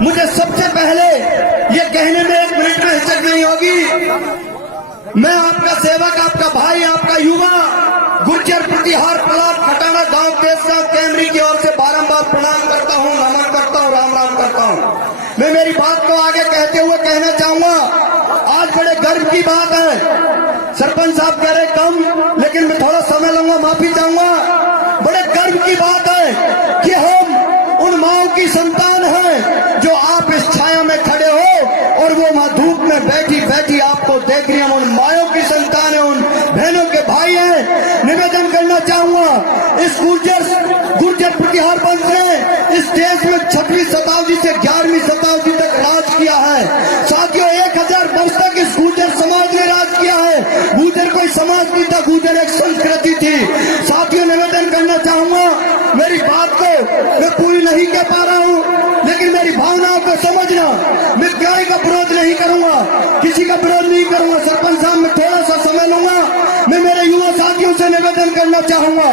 मुझे सबसे पहले ये कहने में 1 मिनट में हिचक नहीं होगी। मैं आपका सेवक, आपका भाई, आपका युवा गुर्जर प्रतिहार पलाट खटाना गांव देशगांव कैमरी की ओर से बारंबार प्रणाम करता हूं, नमन करता हूं, राम राम करता हूं। मैं मेरी बात को आगे कहते हुए कहना चाहूंगा, आज बड़े गर्व की बात है। सरपंच साहब कह रहे कम, लेकिन मैं थोड़ा समय लूंगा, माफी चाहूंगा। बड़े गर्व की बात है कि हम उन माओं की संतान हैं जो आप इस छाया में खड़े हो और वो वहां धूप में बैठी बैठी आपको देख रही हैं। उन मायों की संतान है, उन बहनों के भाई हैं। निवेदन करना चाहूंगा, इस गुर्जर प्रतिहार पंथ ने इस देश में 6वीं शताब्दी से 11वीं शताब्दी तक राज किया है। साथियों, 1000 वर्ष तक इस गुर्जर समाज ने राज किया है। गुर्जर कोई समाज नहीं था, गुर्जर एक संस्कृति थी। साथियों, निवेदन करना चाहूंगा, मेरी बात को मैं पूरी नहीं कह पा रहा हूं, लेकिन मेरी भावनाओं को समझना। मैं किसी का विरोध नहीं करूंगा, किसी का विरोध नहीं करूंगा। सरपंच साहब, मैं थोड़ा सा समय लूंगा। मैं मेरे युवा साथियों से निवेदन करना चाहूंगा,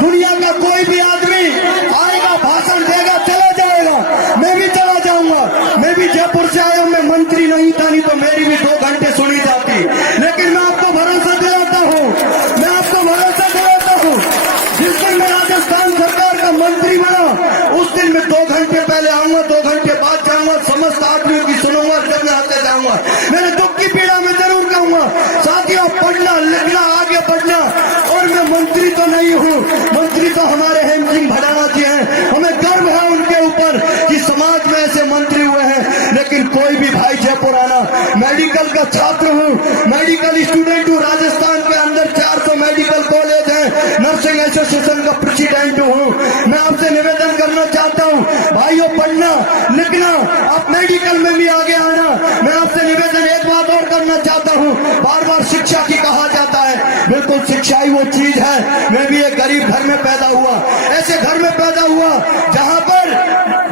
दुनिया का कोई भी आदमी आएगा, भाषण देगा, चला जाएगा, मैं भी चला जाऊंगा। मैं भी जयपुर से आया हूं, मैं मंत्री नहीं था, नहीं तो मेरी भी 2 घंटे सुनी जाती। लेकिन मैं आपको भरोसा दिलाता हूं, मैं आपको भरोसा दिलाता हूं, जिस दिन मैं राजस्थान सरकार का मंत्री बना, उस दिन मैं 2 घंटे पहले आऊंगा, 2 घंटे बाद जाऊंगा, समस्त आदमियों की सुनूंगा, जब मैं आते जाऊंगा। मेरे दुख की पीड़ा में जरूर कहूंगा। साथियों, पढ़ना लिखना, आगे बढ़ना। और मैं मंत्री तो नहीं हूँ, मंत्री तो हमारे हेम सिंह भडाना जी हैं। हमें गर्व है उनके ऊपर कि समाज में ऐसे मंत्री हुए हैं। लेकिन कोई भी भाई जयपुर आना, मेडिकल का छात्र हूँ, मेडिकल स्टूडेंट हूँ। राजस्थान के अंदर 400 मेडिकल कॉलेज है, नर्सिंग एसोसिएशन का प्रेसिडेंट हूँ। मैं आपसे निवेदन करना चाहता हूँ, भाइयों, पढ़ना लिखना, आप मेडिकल में भी आगे आना। मैं आपसे निवेदन एक बात और करना चाहता हूँ, बार बार शिक्षा की कहा जाता है, बिल्कुल शिक्षा ही वो चीज है। मैं भी एक गरीब घर में पैदा हुआ, ऐसे घर में पैदा हुआ जहाँ पर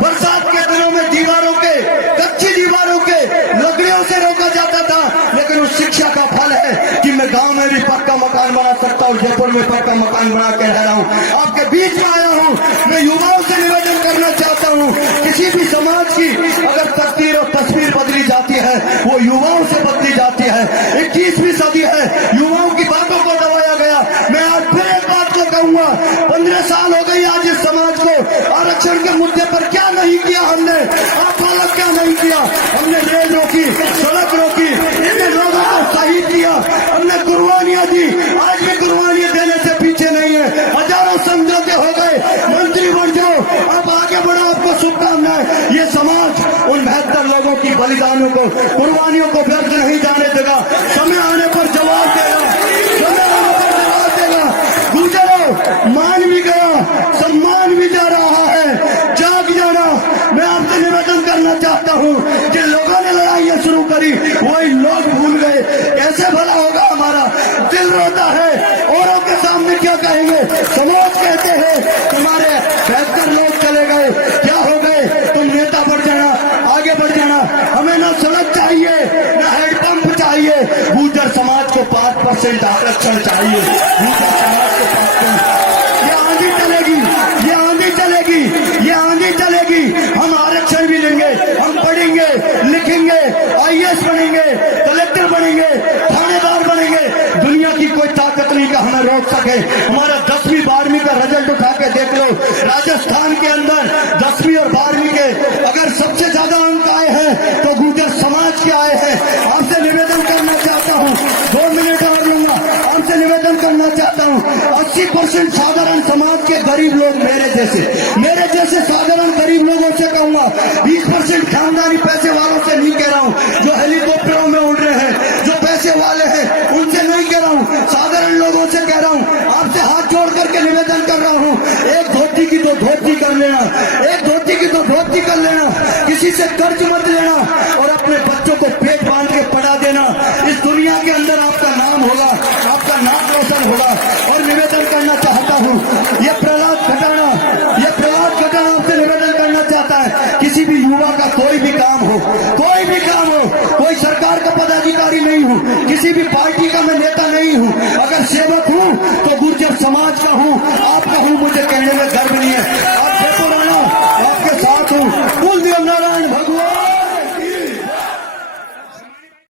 बरसात के दिनों में दीवारों के, कच्ची दीवारों के लकड़ियों से रोका जाता था। लेकिन उस शिक्षा का फल है कि मैं गांव में भी पक्का मकान बना सकता हूँ, जयपुर में पक्का मकान बना के रह रहा हूँ, आपके बीच में आया हूँ। मैं युवाओं से निवेदन करना चाहता हूँ, किसी भी समाज की अगर तकदीर और तस्वीर बदली जाती है, वो युवाओं से बदली जाती है। 21वीं सदी है, युवाओं की बातों को दबाया गया। मैं आज फिर एक बात को कहूंगा, 15 साल हो गई आज इस समाज को आरक्षण के मुद्दे पर क्या नहीं किया हमने, आप लोग क्या नहीं किया। हमने रेल रोकी, सड़क रोकी, इतने लोगों को शहीद किया, हमने कुर्बानियां दी, आज भी कुर्बानियां देने से पीछे नहीं है। हजारों समझौते हो गए, मंत्री बन जाओ, अब आगे बढ़ो, आपको शुभकामनाएं। ये समाज उन 72 लोगों की बलिदानों को, कुर्बानियों को व्यर्थ नहीं जाने देगा। समय आने पर जवाब देगा, समय आने पर जवाब देगा। गुजरो, मान भी गया, सम्मान भी जा रहा है, जाग जाना। मैं आपसे निवेदन करना चाहता हूँ कि लोगों ने लड़ाइयां शुरू करी, वही लोग भूल गए। कैसे भला होगा हमारा, दिल रोता है, औरों के सामने क्या कहेंगे। समाज कहते हैं तुम्हारे 72 लोग चले गए, क्या हो गए, तुम नेता बढ़ जाना, आगे बढ़ जाना। हमें ना सड़क चाहिए, ना हैंडपंप चाहिए, गुर्जर समाज को 5% आरक्षण चाहिए। गुर्जर समाज को 5%। ये आंधी चलेगी, ये आंधी चलेगी, ये आंधी चलेगी। हम आरक्षण भी लेंगे, हम पढ़ेंगे, लिखेंगे, IAS बनेंगे, कलेक्टर बनेंगे, थानेदार बनेंगे। दुनिया की कोई ताकत नहीं का हमें रोक सके। हमारा 10वीं 12वीं का रिजल्ट उठा के देख लो, राजस्थान के अंदर 10वीं और 12वीं के अगर सबसे ज्यादा अंक आए हैं तो गुर्जर समाज के आए हैं। आपसे निवेदन करना चाहता हूँ, 2 मिनट और लूंगा, आपसे निवेदन करना चाहता हूँ, 80% साधारण समाज के गरीब लोग मेरे जैसे साधारण गरीब लोगों से कहूंगा, 20% खानदानी पैसे वालों से नहीं कह रहा हूँ, जो हेलीकॉप्टरों में उड़ रहे हैं, जो पैसे वाले हैं, उनसे नहीं कह रहा हूँ, साधारण लोगों से कह रहा हूँ। आपसे हाथ जोड़ करके निवेदन कर रहा हूँ, एक धोती की तो धोती कर लेना, एक धोती की तो धोती कर लेना, किसी से कर्ज मत लेना और अपने बच्चों को पेट बांध के पढ़ा देना। इस दुनिया के अंदर आपका नाम होगा, आपका नाम रोशन होगा। और निवेदन करना चाहता हूँ, ये प्रहलाद खटाना आपसे निवेदन करना चाहता है, किसी भी युवा का कोई भी काम हो, कोई भी काम हो, कोई सरकार का पदाधिकारी नहीं हूँ, किसी भी पार्टी का मैं नेता नहीं हूँ, अगर सेवक हूँ तो गुर्जर समाज का हूँ।